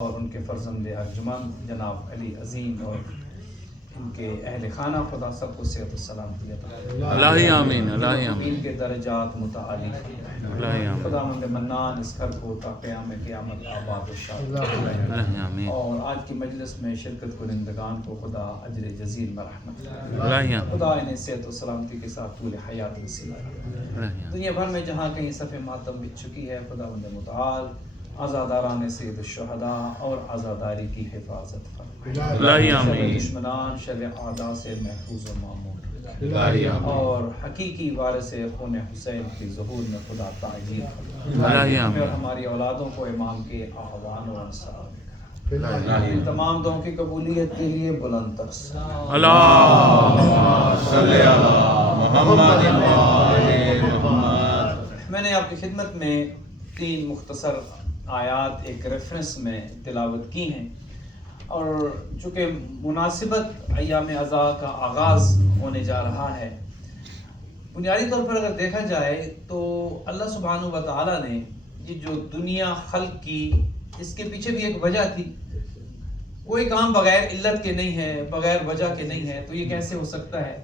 اور ان کے فرزند ارجمند جناب علی عظیم اور ان کے اہل خانہ، خدا سب کو صحت و سلامتی عطا فرمائے۔ اللہ آمین، اللہ آمین، ان کے درجات متعالی فرمائے۔ اللہ آمین، خدا مند منان اس گھر کو تا قیام قیامت آباد و شاد فرمائے۔ اللہ آمین، اور آج کی مجلس میں شرکت کنندگان کو خدا اجر جزیل مرحمت فرمائے۔ اللہ آمین، خدا انہیں صحت و سلامتی کے ساتھ طول حیات نصیب فرمائے۔ دنیا بھر میں جہاں کہیں صف ماتم بچ چکی ہے، خدا مند متعال آزاداران سید الشہداء اور آزاداری کی حفاظت فرمائے۔ اللہ آمین، شر دشمنان شر اعداء سے محفوظ و معمون اللہ آمین، اور حقیقی وارث خون حسین کی ظہور میں خدا تعجیل فرمائے۔ اللہ ہمیں اور آمین، ہماری اولادوں کو امام کے اعوان و انصار ان تمام دعاؤں کی قبولیت کے لیے بلند تر صلوات۔ اللہم صلی علی محمد وآل محمد۔ میں نے آپ کی خدمت میں 3 مختصر آیات ایک ریفرنس میں تلاوت کی ہیں، اور چونکہ مناسبت ایام عزا کا آغاز ہونے جا رہا ہے، بنیادی طور پر اگر دیکھا جائے تو اللہ سبحانہ و تعالیٰ نے یہ جو دنیا خلق کی، اس کے پیچھے بھی ایک وجہ تھی۔ کوئی کام بغیر علت کے نہیں ہے، بغیر وجہ کے نہیں ہے، تو یہ کیسے ہو سکتا ہے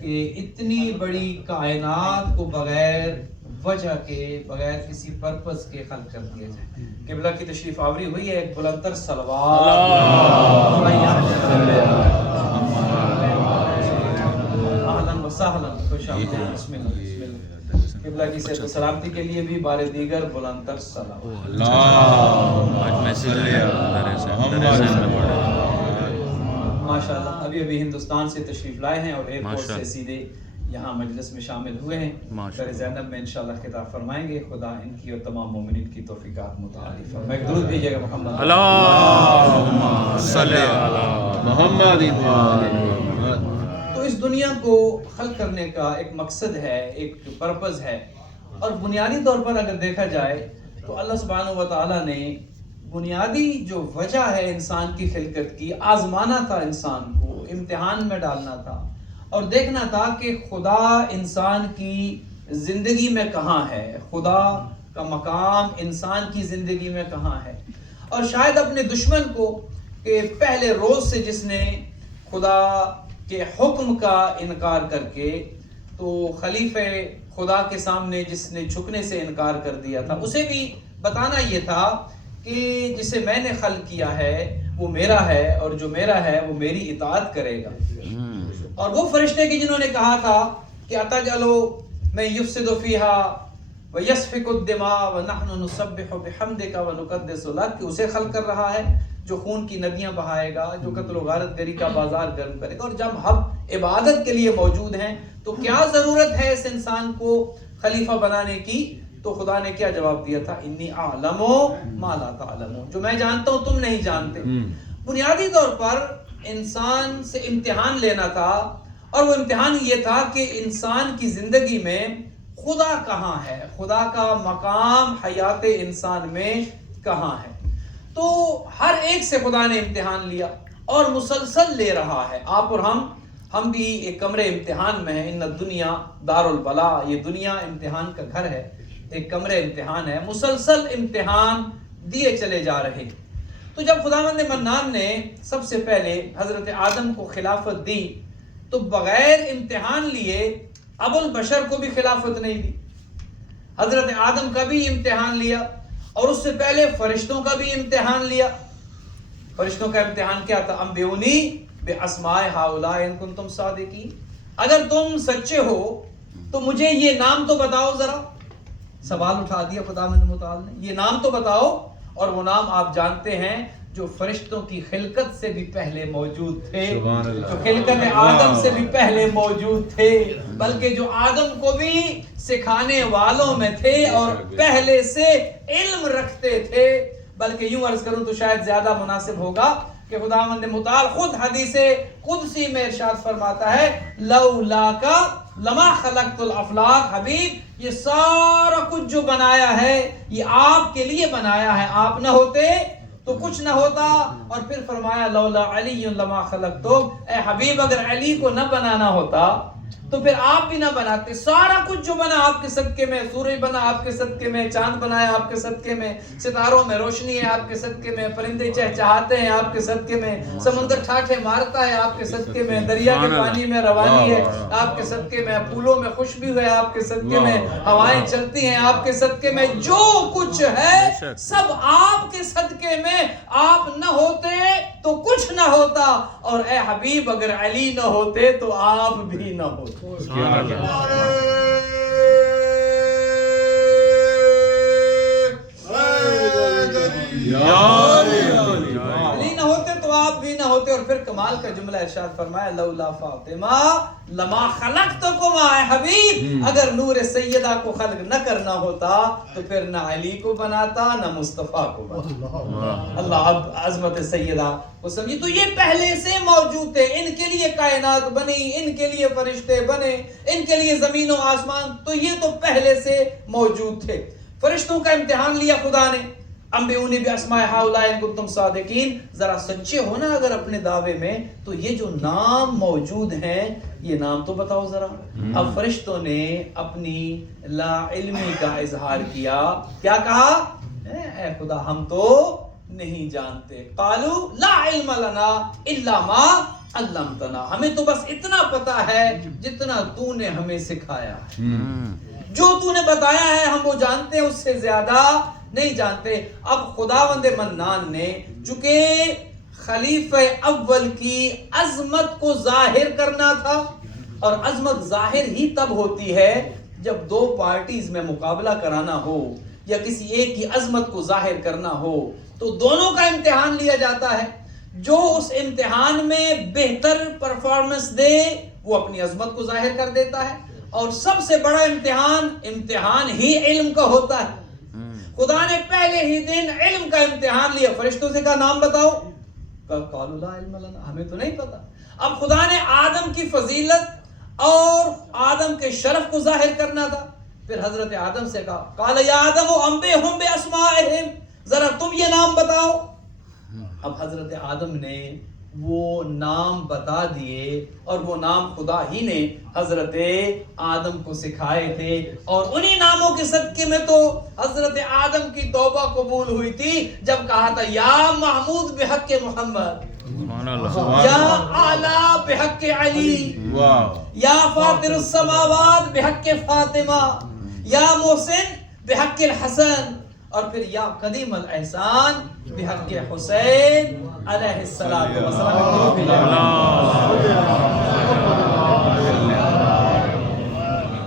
کہ اتنی بڑی کائنات کو بغیر وجہ کے، بغیر کسی پرپس کے خلق کر دیا جائے۔ قبلہ کی تشریف آوری ہوئی ہے، ایک بلند تر صلوات۔ اہلاً و سہلاً، خوش آمدید، بسم اللہ بسم اللہ۔ قبلہ کی صحت و سلامتی کے لیے بھی بار دیگر بلند تر صلوات۔ ماشاءاللہ ابھی ہندوستان سے تشریف لائے ہیں اور ایئرپورٹ سے سیدھے یہاں مجلس میں شامل ہوئے ہیں۔ در زینب میں انشاءاللہ خطاب فرمائیں گے۔ خدا ان کی اور تمام مومنین کی توفیقات متعالی فرمائے۔ ایک درود بھیجیے گا محمد۔ اللہم صلی علی محمد وآل محمد۔ تو اس دنیا کو خلق کرنے کا ایک مقصد ہے، ایک پرپز ہے، اور بنیادی طور پر اگر دیکھا جائے تو اللہ سبحانہ و تعالیٰ نے بنیادی جو وجہ ہے انسان کی خلقت کی، آزمانا تھا، انسان کو امتحان میں ڈالنا تھا اور دیکھنا تھا کہ خدا انسان کی زندگی میں کہاں ہے، خدا کا مقام انسان کی زندگی میں کہاں ہے۔ اور شاید اپنے دشمن کو کہ پہلے روز سے جس نے خدا کے حکم کا انکار کر کے، تو خلیفہ خدا کے سامنے جس نے جھکنے سے انکار کر دیا تھا، اسے بھی بتانا یہ تھا کہ جسے میں نے خلق کیا ہے وہ میرا ہے، اور جو میرا ہے وہ میری اطاعت کرے گا۔ اور وہ فرشتے کی جنہوں نے کہا تھا کہ اتجعلوا من یفسد فیہا ویسفک الدماء ونحن نسبح بحمدک ونقدس لک، کہ اسے خلق کر رہا ہے جو خون کی ندیاں بہائے گا، جو قتل و غارت گری کا بازار گرم کرے گا، اور جب ہم عبادت کے لیے موجود ہیں تو کیا ضرورت ہے اس انسان کو خلیفہ بنانے کی؟ تو خدا نے کیا جواب دیا تھا؟ انی اعلم ما لا تعلمون، جو میں جانتا ہوں تم نہیں جانتے۔ بنیادی طور پر انسان سے امتحان لینا تھا، اور وہ امتحان یہ تھا کہ انسان کی زندگی میں خدا کہاں ہے، خدا کا مقام حیات انسان میں کہاں ہے۔ تو ہر ایک سے خدا نے امتحان لیا اور مسلسل لے رہا ہے۔ آپ اور ہم بھی ایک کمرے امتحان میں ہیں۔ ان الدنیا دار البلا، یہ دنیا امتحان کا گھر ہے، ایک کمرے امتحان ہے، مسلسل امتحان دیے چلے جا رہے۔ تو جب خداوند منان نے سب سے پہلے حضرت آدم کو خلافت دی تو بغیر امتحان لیے ابو البشر کو بھی خلافت نہیں دی۔ حضرت آدم کا بھی امتحان لیا، اور اس سے پہلے فرشتوں کا بھی امتحان لیا۔ فرشتوں کا امتحان کیا تھا؟ انبئونی باسماء ہؤلاء ان کنتم صادقین، اگر تم سچے ہو تو مجھے یہ نام تو بتاؤ ذرا۔ سوال اٹھا دیا خداوند متعال نے، یہ نام تو بتاؤ، اور وہ نام آپ جانتے ہیں جو فرشتوں کی خلقت سے بھی پہلے موجود تھے، جو خلقت آدم سے بھی پہلے موجود تھے، بلکہ جو آدم کو بھی سکھانے والوں میں تھے اور پہلے سے علم رکھتے تھے۔ بلکہ یوں عرض کروں تو شاید زیادہ مناسب ہوگا کہ خداوند متعال خود حدیث قدسی میں ارشاد فرماتا ہے، لولاک لما خلقت الافلاک، حبیب یہ سارا کچھ جو بنایا ہے یہ آپ کے لیے بنایا ہے، آپ نہ ہوتے تو کچھ نہ ہوتا۔ اور پھر فرمایا لولا علی لما خلقتک، اے حبیب اگر علی کو نہ بنانا ہوتا تو پھر آپ بھی نہ بناتے. سارا کچھ جو بنا آپ کے صدقے میں, سورج بنا آپ کے صدقے میں, چاند بنایا آپ کے صدقے میں, ستاروں میں روشنی ہے آپ کے صدقے میں, پرندے چہچہاتے ہیں آپ کے صدقے میں, سمندر ٹھاٹھے مارتا ہے آپ کے صدقے میں, دریا کے پانی میں روانی ہے آپ کے صدقے میں, پھولوں میں خوشبو ہے آپ کے صدقے میں, ہوائیں چلتی ہیں آپ کے صدقے میں. جو کچھ ہے سب آپ کے صدقے میں. آپ نہ ہوتے تو کچھ نہ ہوتا, اور اے حبیب اگر علی نہ ہوتے تو آپ بھی نہ ہوتے. علی نہ ہوتے تو آپ بھی نہ ہوتے. اور پھر کمال کا جملہ ارشاد فرمایا, لولا فاطمہ لما خلقتکم. اے حبیب اگر نور سیدہ کو خلق نہ کرنا ہوتا تو پھر نہ علی کو بناتا نہ مصطفیٰ کو بناتا. اللہ اب عظمت سیدہ کو سمجھی. تو یہ پہلے سے موجود تھے, ان کے لیے کائنات بنی, ان کے لیے فرشتے بنے, ان کے لیے زمین و آسمان, تو یہ تو پہلے سے موجود تھے. فرشتوں کا امتحان لیا خدا نے, انبئونی باسماء ہؤلاء ان کنتم صادقین. ذرا سچے ہونا اگر اپنے دعوے میں, تو یہ جو نام موجود ہیں یہ نام تو بتاؤ ذرا. اب فرشتوں نے اپنی لا علمی کا اظہار کیا. کیا کہا؟ اے خدا ہم تو نہیں جانتے. قالوا لا علم لنا الا ما علمتنا. ہمیں تو بس اتنا پتا ہے جتنا تو نے ہمیں سکھایا ہے. جو تو نے بتایا ہے ہم وہ جانتے ہیں, اس سے زیادہ نہیں جانتے. اب خداوند منان نے چونکہ خلیفہ اول کی عظمت کو ظاہر کرنا تھا, اور عظمت ظاہر ہی تب ہوتی ہے جب دو پارٹیز میں مقابلہ کرانا ہو یا کسی ایک کی عظمت کو ظاہر کرنا ہو, تو دونوں کا امتحان لیا جاتا ہے. جو اس امتحان میں بہتر پرفارمنس دے وہ اپنی عظمت کو ظاہر کر دیتا ہے. اور سب سے بڑا امتحان ہی علم کا ہوتا ہے. خدا نے پہلے ہی دن علم کا امتحان لیا. فرشتوں سے کہا نام بتاؤ, قالوا لا علم لنا, ہمیں تو نہیں پتا. اب خدا نے آدم کی فضیلت اور آدم کے شرف کو ظاہر کرنا تھا. پھر حضرت آدم سے کہا, قال یا آدم انبئہم باسمائہم, ذرا تم یہ نام بتاؤ. اب حضرت آدم نے وہ نام بتا دیے, اور وہ نام خدا ہی نے حضرت آدم کو سکھائے تھے. اور انہی ناموں کے صدقے میں تو حضرت آدم کی توبہ قبول ہوئی تھی جب کہا تھا یا محمود بحق محمد, یا اعلی بحق علی, یا فاطر السماوات بحق فاطمہ, یا محسن بحق الحسن, اور پھر یا قدیم الاحسان بحق حسین علیہ السلام.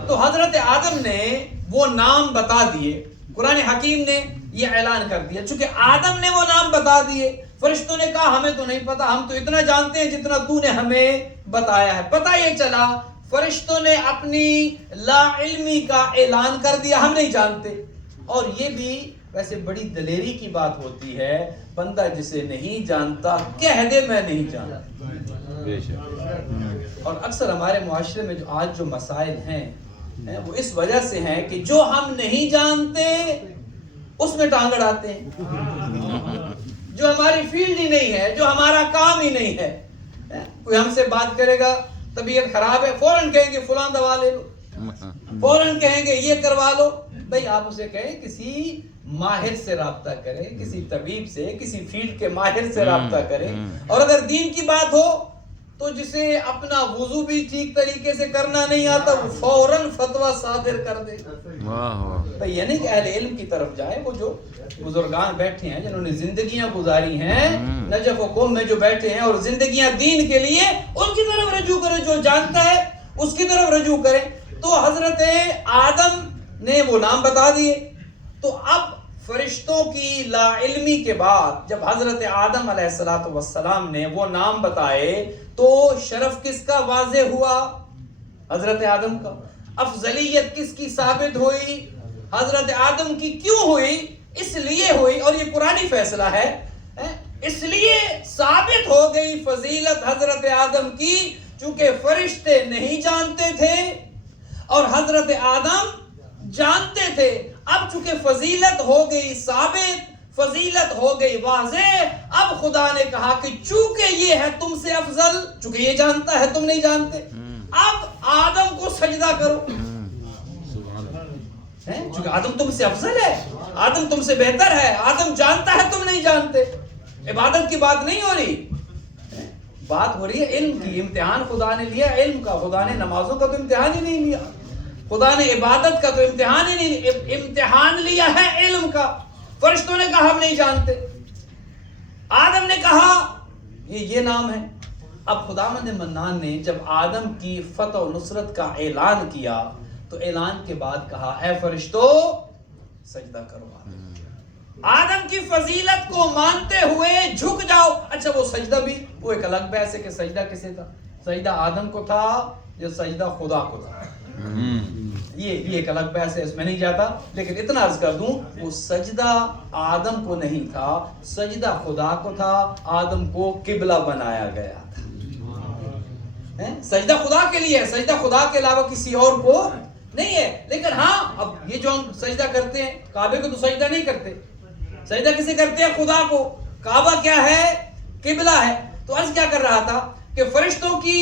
تو حضرت آدم نے وہ نام بتا دیے. قرآن حکیم نے یہ اعلان کر دیا, چونکہ آدم نے وہ نام بتا دیے. فرشتوں نے کہا ہمیں تو نہیں پتا, ہم تو اتنا جانتے ہیں جتنا تو نے ہمیں بتایا ہے. پتہ یہ چلا فرشتوں نے اپنی لا علمی کا اعلان کر دیا, ہم نہیں جانتے. اور یہ بھی ویسے بڑی دلیری کی بات ہوتی ہے, بندہ جسے نہیں جانتا کہہ دے میں نہیں جانتا. اور اکثر ہمارے معاشرے میں جو آج جو مسائل ہیں وہ اس وجہ سے ہیں کہ جو ہم نہیں جانتے اس میں ٹانگ اڑاتے ہیں. جو ہماری فیلڈ ہی نہیں ہے, جو ہمارا کام ہی نہیں ہے, کوئی ہم سے بات کرے گا طبیعت خراب ہے, فوراً کہیں گے فلاں دوا لے لو, فوراً کہیں گے یہ کروا لو. بھئی آپ اسے کہیں کسی ماہر سے رابطہ کریں, کسی طبیب سے, کسی فیلڈ کے ماہر سے رابطہ کریں. اور اگر دین کی بات ہو تو جسے اپنا وضو بھی ٹھیک طریقے سے کرنا نہیں آتا وہ فوراً فتویٰ صادر کر دے. بھئی یہ نہیں کہ اہل علم کی طرف جائے, وہ جو بزرگان بیٹھے ہیں جنہوں نے زندگیاں گزاری ہیں نجف و قوم میں جو بیٹھے ہیں اور زندگیاں دین کے لیے, ان کی طرف رجوع کریں. جو جانتا ہے اس کی طرف رجوع کریں. تو حضرت آدم نے وہ نام بتا دیے. تو اب فرشتوں کی لا علمی کے بعد جب حضرت آدم علیہ السلام نے وہ نام بتائے تو شرف کس کا واضح ہوا؟ حضرت آدم کا. افضلیت کس کی ثابت ہوئی؟ حضرت آدم کی. کیوں ہوئی؟ اس لیے ہوئی, اور یہ قرآنی فیصلہ ہے, اس لیے ثابت ہو گئی فضیلت حضرت آدم کی چونکہ فرشتے نہیں جانتے تھے اور حضرت آدم جانتے تھے. اب چونکہ فضیلت ہو گئی ثابت, فضیلت ہو گئی واضح, اب خدا نے کہا کہ چونکہ یہ ہے تم سے افضل, چونکہ یہ جانتا ہے تم نہیں جانتے, اب آدم کو سجدہ کرو، چونکہ آدم تم سے افضل ہے، آدم تم سے بہتر ہے، آدم جانتا ہے تم نہیں جانتے. عبادت کی بات نہیں ہو رہی، بات ہو رہی ہے علم کی. امتحان خدا نے لیا علم کا. خدا نے نمازوں کا تو امتحان ہی نہیں لیا، خدا نے عبادت کا تو امتحان ہی نہیں لیا، امتحان لیا ہے علم کا. فرشتوں نے کہا ہم نہیں جانتے، آدم نے کہا یہ نام ہے. اب خداوند منان نے جب آدم کی فتح و نصرت کا اعلان کیا تو اعلان کے بعد کہا اے فرشتو سجدہ کرو. آدم کی فضیلت کو مانتے ہوئے جھک جاؤ. اچھا وہ سجدہ بھی وہ ایک الگ بحث ہے کہ سجدہ کسے تھا، سجدہ آدم کو تھا یا سجدہ خدا کو تھا، یہ ایک الگ بحث ہے، اس میں نہیں جاتا. لیکن اتنا عرض کر دوں وہ سجدہ آدم کو نہیں تھا، سجدہ خدا کو تھا. آدم کو قبلہ بنایا گیا تھا. سجدہ خدا کے لیے ہے، سجدہ خدا کے علاوہ کسی اور کو نہیں ہے. لیکن ہاں اب یہ جو ہم سجدہ کرتے ہیں، کعبے کو تو سجدہ نہیں کرتے، سجدہ کسے کرتے ہیں؟ خدا کو. کعبہ کیا ہے؟ قبلہ ہے. تو عرض کیا کر رہا تھا کہ فرشتوں کی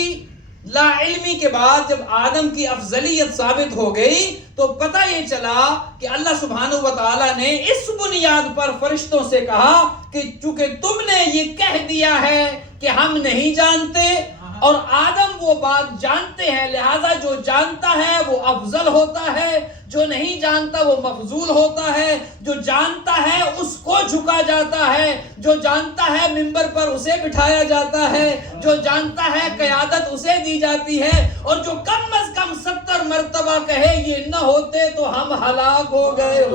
لا علمی کے بعد جب آدم کی افضلیت ثابت ہو گئی تو پتہ یہ چلا کہ اللہ سبحانہ و تعالی نے اس بنیاد پر فرشتوں سے کہا کہ چونکہ تم نے یہ کہہ دیا ہے کہ ہم نہیں جانتے اور آدم وہ بات جانتے ہیں، لہذا جو جانتا ہے وہ افضل ہوتا ہے، جو نہیں جانتا وہ مفضول ہوتا ہے. جو جانتا ہے اس کو جھکا جاتا ہے، جو جانتا ہے منبر پر اسے بٹھایا جاتا ہے، جو جانتا ہے قیادت اسے دی جاتی ہے. اور جو کم از کم 70 مرتبہ کہے یہ نہ ہوتے تو ہم ہلاک ہو گئے.